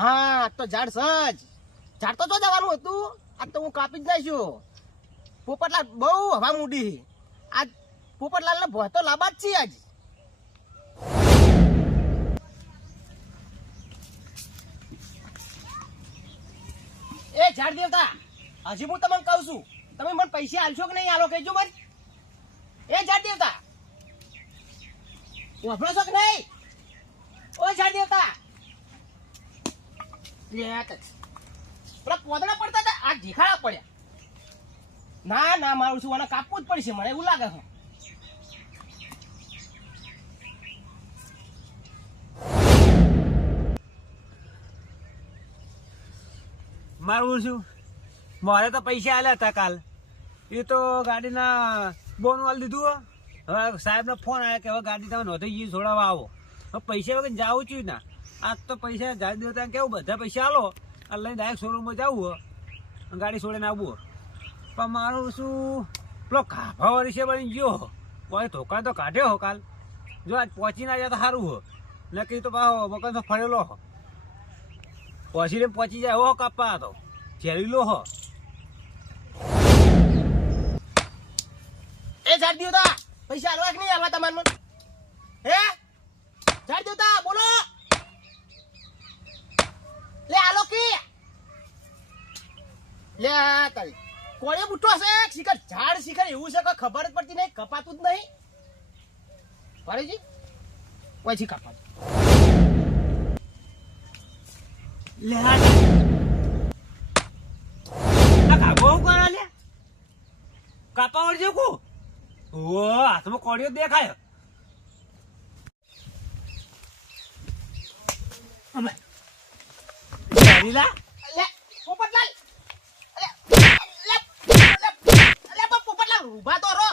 હા તો ઝાડ સજ ઝાડ તો જવાનું હતું આજ તો હું કાપી જ નાખ્યો. પોપટલાલ બહુ હવા મૂડી આજ પોપટલાલ ને ભોય તો લાંબા જ છીએ આજ. એ ઝાડ દેવતા હજી હું તમને કહું છું તમે મને પૈસા આલશો કે નહીં આલો કહેજો મને. એ ઝાડ દેવતા વાપરો છો કે નહીં? ઓ ઝાડ દેવતા પેલા પોદડા પડતા હતા આ ઢીખાડા પડ્યા. ના ના મારું છું આને કાપવું જ પડશે મને એવું લાગે છે. મારું શું મારે તો પૈસા આલ્યા હતા કાલ એ તો ગાડીના બોન વાલ દીધું. હવે સાહેબનો ફોન આવ્યો કે હવે ગાડી તમે નોંધી ગઈ છોડાવવા આવો. હવે પૈસા વગર જાવું છું ના આજ તો પૈસા જાડી દેવતા કેવું બધા પૈસા આલો અને લઈને ડાયરેક્ટ શોરૂમમાં જવું ગાડી છોડીને આવવું. પણ મારું શું પેલો ખાફા વાળી છે બની ગયો કોઈ ધોકા તો કાઢ્યો હો કાલ. જો આજ પહોંચીને આવ્યા તો સારું હો નક્કી તો પાછો મકાન તો ફરેલો હો પહોંચીને પહોંચી જાય હો કાપવા તો ઝેરીલો હો. એ ઝાડ દેવતા પૈસા આલવા કે નહીં આલવા તમારે? હે ઝાડ દેવતા બોલો લે આલો કે લે તારી કોળે બુઠ્ઠો છે શિખર ઝાડ શિખર એવું છે કે ખબર જ પડતી નહીં કપાતું જ નહીં. પારેજી પછી કપાતું લે આ કાપો હું કરા લે કાપા વળજો કો ઓ હાથમાં કોળિયો દેખાય. અમે લા લે પોપટલાલ લે પોપટલાલ ઊભા તો રહો.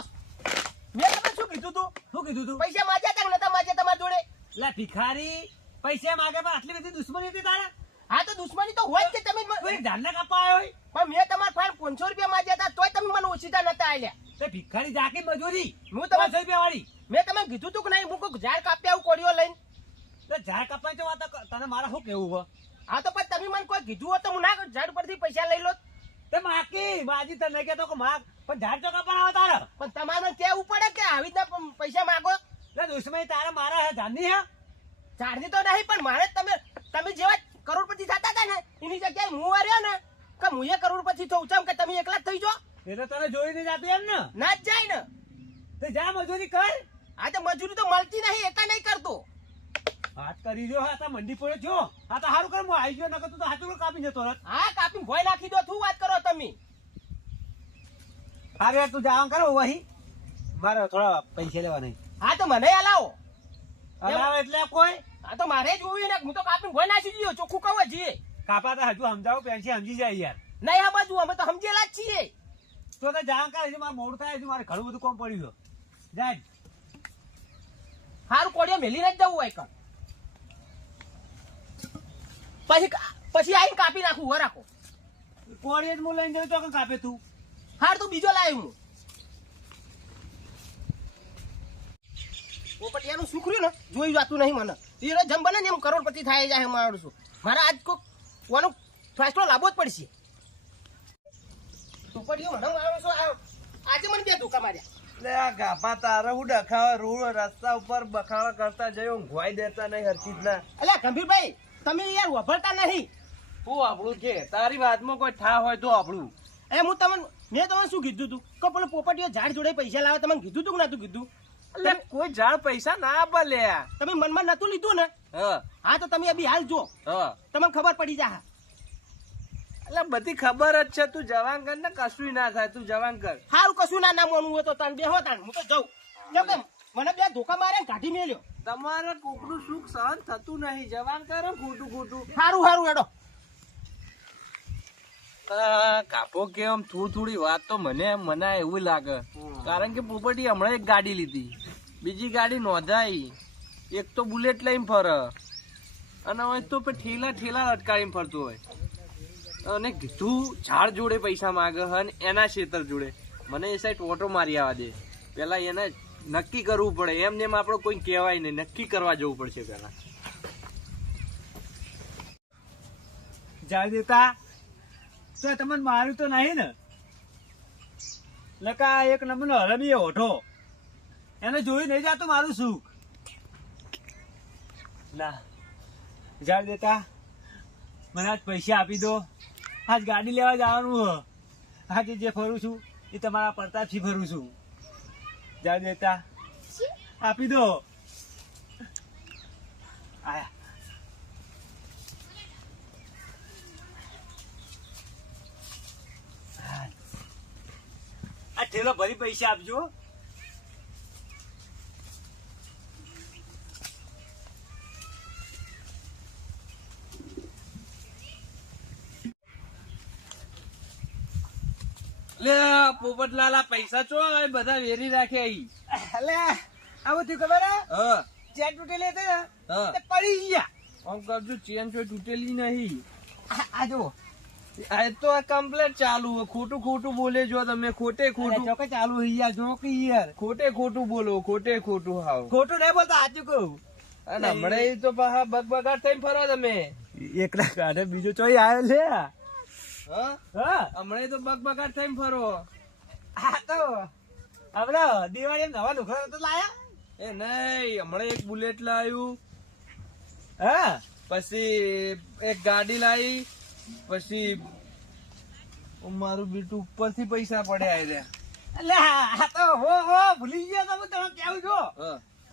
મેં તમને શું કીધું તું? શું કીધું તું? પૈસા માજ્યા તા કે નતા માજ્યા તમારી જોડે? લે ભિખારી પૈસા માગે પણ આટલી બધી દુશ્મની હતી તારા? હા તો દુશ્મની તો હોય જ કે તમે કોઈ ધારના કાપા આવ્યો હોય પણ મેં તમારા ફાઈન 500 રૂપિયા માજ્યા હતા તોય તમે મને ઓછીતા નતા આલ્યા. તે ભિખારી જાકી મજૂરી હું તમારે 500 રૂપિયા વાળી મેં તમને કીધું તું કે નહીં હું કોઈ ઝાડ કાપી આવું કોળીઓ લઈને? તો ઝાડ કપાય તો વાત તને મારા શું કેવું હો? હા તો પણ તમે મને કોઈ કીધું હોત તો હું ના ઝાડ પરથી પૈસા લઈ લો. તે માકી માજી તને કહેતો કે માગ પણ ઝાડ તો કપાણ આવે તારે પણ તમારે કેવું પડે કે આવી રીતના પૈસા માંગો? એટલે દુશ્મની તારે મારા હે ઝાડની હે ઝાડની તો નહીં પણ મારે તમે જેવા કરોડપતિ થતા હતા ને એની જગ્યાએ હું આવ્યો ને કે હું એ કરોડપતિ થઉં છું કે તમે એકલા જ થઈ જાઓ? એટલે તને જોઈને જાતું એમ ને ના જ જાય ને. તે જા મજૂરી કર. આ તો મજૂરી તો મળતી નહીં એકા નહીં કરતો. હાથ કરી જો હા મંડી પડ્યો છો હા તો સારું કર હું આવી ગયો નકર તું તો હાથું કાપી જતો રત. હા કાપી ભોય નાખી દો શું વાત કરો તમે? હારે તું જાવ કરો વહી મારે થોડા પૈસા લેવા નહીં. હા તો મને હલાવો હલાવે એટલે કોઈ હા તો મારે જોવી ને હું તો કાપી ભોય નાખી દીધો ચોખ્ખું કહું છીએ. કાપા તો હજુ સમજાવો પેન્સી સમજી જાય યાર. નહીં આ બાજુ અમે તો સમજેલા જ છીએ. તો જાણ કરે છે મારે મોડું થાય છે મારે ઘણું બધું કામ પડ્યું જાય સારું કોડિયા મેલીને જ જવું હોય કર પછી આવીને કાપી નાખું હો રાખો. કોળીએ જ હું લઈને જઉં તો કાપે તું હાર તું બીજો લાવ્યો હું પોપટિયાનું સુખર્યું ને જોઈ જાતું નહીં મને એ જમ બને ને એમ કરોડપતિ થાય જાય મારું છું. મારે આજ કોનો ફેસલો લાવવો જ પડશે. પોપટિયો મને મારો છો આજે મને બે ધોકા માર્યા. લે આ ગાભા તારે હું ડખાવા રોડ રસ્તા ઉપર બખાડા કરતા જયો ઘોઈ દેતા નહીં હરકી જ ના. અલ્યા ગંભીરભાઈ તમે યાર વભરતા નહીં. હું આપણું છે તારી વાતમાં કોઈ ઠા હોય તો આપણું એ મેં તમને શું કીધું તું કે પેલો પોપટીઓ ઝાડ જોડે પૈસા લાવે તમને કીધું તું કે નતું કીધું? એટલે કોઈ ઝાડ પૈસા ના આપે લે. તમે મનમાં નતું લીધું ને? હા હા તો તમે અભી હાલ જો તમને ખબર પડી જા. એટલે બધી ખબર જ છે તું જવાન કર ને કશું ના થાય તું જવાન કર. સારું કશું ના માનવું હોય તો તાન બેહો તાન હું તો જાઉં. કેમ કે મને બે ધોકા મારે કાઢી મેલ્યો. તમારે કોકનું સુખ સહન થતું નહીં જવાન કરો ખોટું સારું હેડો. કાપો કેમ થોડી વાત તો મને એવું લાગે કારણ કે પોપટી હમણાં એક ગાડી લીધી બીજી ગાડી નોંધાઈ એક તો બુલેટ લઈને ફરે અને હવે તો ઠેલા લટકાવીને ફરતો હોય અને કીધું ઝાડ જોડે પૈસા માગે અને એના ખેતર જોડે મને એ સાઈડ ઓટો મારી આવવા દે પેલા એને નક્કી કરવું પડે એમને એમ આપણે કોઈ કહેવાય નહીં નક્કી કરવા જવું પડશે પેલા જાય દેતા તો તમને માર્યું તો નહીં ને? લકા એક નંબર નો હરમી ઓઠો એને જોઈ નહીં જાતું મારું સુખ. ના જાય દેતા મને આજ પૈસા આપી દો. આજ ગાડી લેવા જવાનું હ. આજે જે ફરું છું એ તમારા પ્રતાપથી ફરું છું. જાય દેતા આપી દો. આયા આ ઠેલો ભરી પૈસા આપજો. લે પોપટલાલ આ પૈસા ચો હવે બધા વેરી રાખે અહીં. એટલે આવું થયું ખબર હે? હા ચેન તૂટેલી હતી ને હા તે પડી ગયા. આમ કરજો ચેન કોઈ તૂટેલી નહીં. આ જુઓ આ તો આ કમ્પ્લેટ ચાલુ હે. ખોટું ખોટું બોલે જો તમે. ખોટે ખોટું ચોકે ચાલુ યાર જો કે યાર ખોટે ખોટું બોલો. ખોટે ખોટું હાવ. ખોટું નહીં બોલતો સાચું કહું. અને હમણાં તો પાછા બગબગાટ થઈને ફરો તમે. એકલા કાઢે બીજો ચોઈ આવ્યો લે. હા હા હમણાં તો બગબગાટ થઈને ફરો. આ તો આપડે દિવાળી નવા લુગડા તો લાયા. એ નહીં હમણાં એક બુલેટ લાવ્યું, હા પછી એક ગાડી લાવી, પછી મારું બીટું ઉપરથી પૈસા પડ્યા રહ્યા. એટલે આ તો હો ભૂલી ગયા તમે કેવું છો.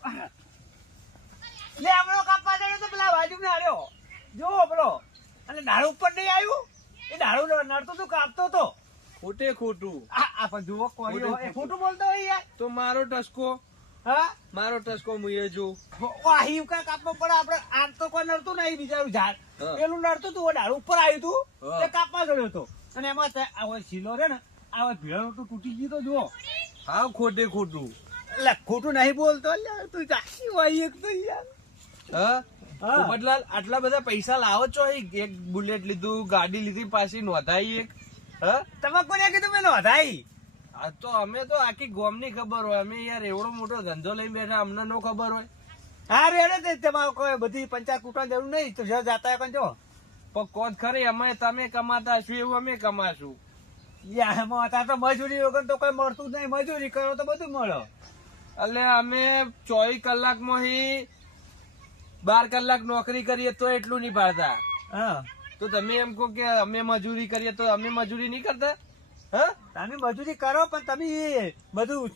હા લે આપણો કાપવા જડ્યો તો પેલા બાજુ ને હાર્યો જો પેલો અને ડાળું ઉપર નહીં આવ્યું. એ ડાળું નડતો તો કાપતો તો. ખોટે ખોટું. આ પણ જુઓ કોઈ ખોટું બોલતો હોય યાર. તો મારો ટસકો હા મુએ જો. વાહી કા કાપવો પડે આપડે. આમ તો કોઈ નડતું નહીં બિચારું ઝાડ. હા. પેલું નડતું તું ડાળું ઉપર આવ્યું તું હા. તે કાપવા જડ્યો હતો. અને એમાં આ શીલો રે ને આ ભીડો તો તૂટી ગયો તો જુઓ. હા ખોટે ખોટું. એટલે ખોટું નહીં બોલતો લ્યા તું જાસી હોય એક તો યાર. હા હા. પોપટલાલ આટલા બધા પૈસા લાવો છો. એક બુલેટ લીધું, ગાડી લીધી, પાછી નોંધાઈ એક. હા તમે કોને કીધું મેં નોંધાઈ? આ તો અમે તો આખી ગોમ ની ખબર હોય. અમે યાર એવડો મોટો ધંધો લઈને બેઠા, અમને નો ખબર હોય. હા રેડે તે તમારે કોઈ બધી પંચાયત કૂટવાની જરૂર નહીં. તો જો જાતા કોણ જો પણ કોણ ખરી અમે તમે કમાતા છો એવું અમે કમાશું. યા એમાં અત્યારે તો મજૂરી વગર તો કોઈ મળતું જ નહીં. મજૂરી કરો તો બધું મળે. એટલે અમે 24 કલાકમાં 12 કલાક નોકરી કરીએ તો એટલું નહીં પાડતા. હા તો તમે એમ કહો કે અમે મજૂરી કરીએ તો અમે મજૂરી નહીં કરતા? હા તમે મજૂરી કરો પણ તમે બધું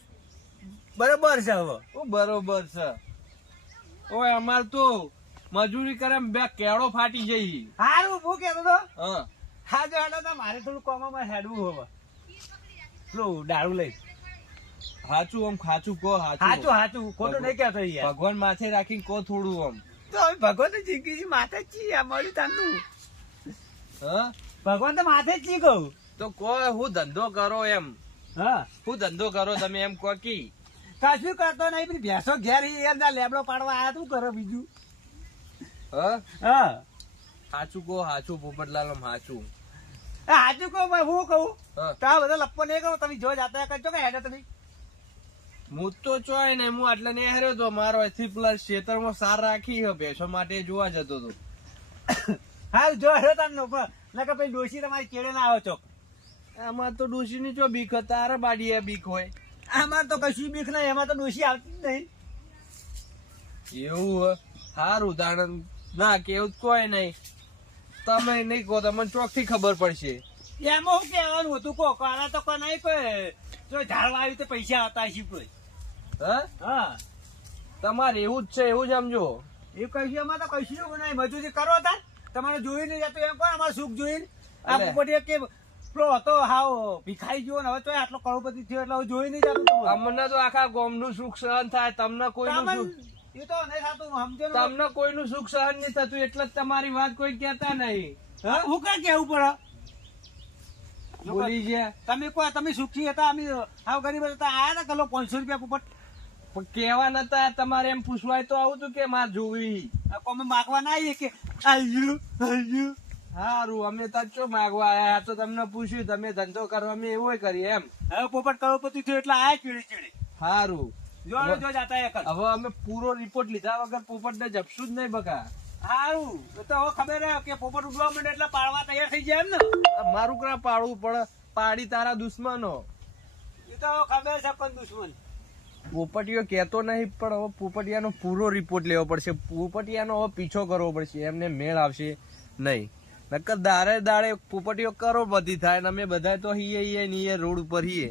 બરોબર છે. હવે ઓ બરોબર છે. ઓય અમાર તો મજૂરી કરે બે કેળો ફાટી જઈ. હારું હું કેતો તો હા હા જો હેડો તો મારે થોડું કોમમાં હેડવું હવે. પેલું દારૂ લઈ હાચું આમ ખાચું કહો. હાચું હાચું ખોટું નહીં કેતો યાર. ભગવાન માથે રાખીને કહો થોડું આમ. તો હવે ભગવાન તો જિંદગી માથે જ છીએ. આ મળ્યું તાનું હા ભગવાન તો માથે જ છી કહું. તો કહો હું ધંધો કરો એમ. હા હું ધંધો કરો તમે એમ કહો કી. કશું કરતો નહીં. પેલી ભેંસો ઘેર યાર લેબડો પાડવા આયા તું કરો બીજું. હા હા હાચું કહો. હાચું પોપટલાલ આમ હાચું. હાચું કહું ભાઈ હું કહું. હા તો આ બધા લપ્પો નહીં કરો. તમે જો જાતા કરજો કે હેડો તમે. હું તો ચોય ને હું આટલા ને હાર્યો તો મારો અહીંથી પ્લસ ખેતરમાં સાર રાખી છે ભેંસો માટે જોવા જતો હતો. હા જો હેડો તમને નકર પછી ડોશી તમારી કેળે ના આવો ચોક. આમાં તો ડોશી ની ચો બીક હતા. તારા બાડીએ બીક હોય આમાં તો કશું બીક નહીં. એમાં તો ડોશી આવતી જ નહીં. એવું સારું દાણ ના કેવું કોઈ નહીં. તમે નહીં કહો તમને ચોક થી ખબર પડશે. એમાં શું કહેવાનું હતું કો કાલા તો કોઈ નહીં. કોઈ જો ઝાડવા આવ્યું તો પૈસા હતા છે કોઈ. હા હા તમારે એવું જ છે એવું જ સમજો. એ કહીશું એમાં તો કહીશું નહીં. મજૂરી કરો તાર તમારે જોઈ નહીં જતું એમ કોણ અમારું સુખ જોઈને. આ અલે. પોપટીએ કે પેલો હતો હાવ ભીખાઈ ગયો ને હવે તો આટલો કરોડપતિ થયો એટલે હવે જોઈ નહીં જતું તમારે. અમને તો આખા ગામ નું સુખ સહન થાય. તમને કોઈનું તમને સુખ એ તો નહીં થતું સમજો ને. તમને કોઈનું સુખ સહન નહીં થતું એટલે જ તમારી વાત કોઈ કહેતા નહીં. હા, હું ક્યાં કેવું પડે. બોલી ગયા તમે કોઈ તમે સુખી હતા અમે હાવ ગરીબ હતા. આયા હતા કલો 500 રૂપિયા પોપટ. પણ કેવા નતા. તમારે એમ પૂછવાય તો આવું હતું કે માર જોવી. અમે માગવા ના આવીએ કે આયુ સારું અમે તો ચો માગવા આયા. તો તમને પૂછ્યું તમે ધંધો કરવા અમે એવું કરીએ એમ. હવે પોપટ કરોડપતિ થયો એટલે આયા ચીડી ચીડી. સારું જો જો જાતા એક જ. હવે અમે પૂરો રિપોર્ટ લીધા વગર પોપટ ને જપશું જ નહીં બકા. સારું તો હવે ખબર હે કે પોપટ ઉડવા માંડે એટલે પાડવા તૈયાર થઈ જાય એમ ને. મારું કરા પાડવું પડે, પાડી તારા દુશ્મનો. એ તો હવે ખબર છે પણ દુશ્મન. પોપટીયો કહેતો નહીં, પણ હવે પોપટિયાનો પૂરો રિપોર્ટ લેવો પડશે. પોપટિયાનો હવે પીછો કરવો પડશે, એમને મેળ આવશે નહીં. નકર દાડે દાડે પોપટીઓ કરોડપતિ થાય ને અમે બધા તો હીએ ને હીએ રોડ ઉપર હીએ.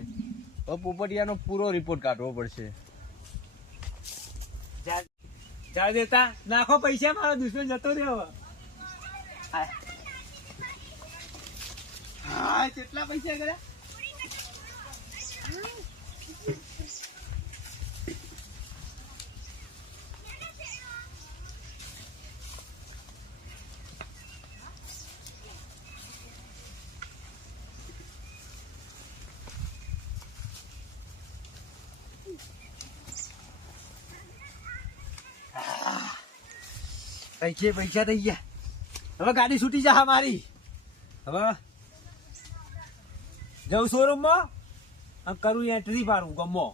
હવે પોપટિયાનો પૂરો રિપોર્ટ કાઢવો પડશે. જા દેતા નાખો પૈસા, મારો દુશ્મન જતો રહ્યો હવે. હા કેટલા પૈસા કર્યા? પૈસા થઈ ગયા. હવે ગાડી છૂટી જા મારી. હવે જવું શોરૂમ માં કરું એન્ટ્રી પાડું ગમો.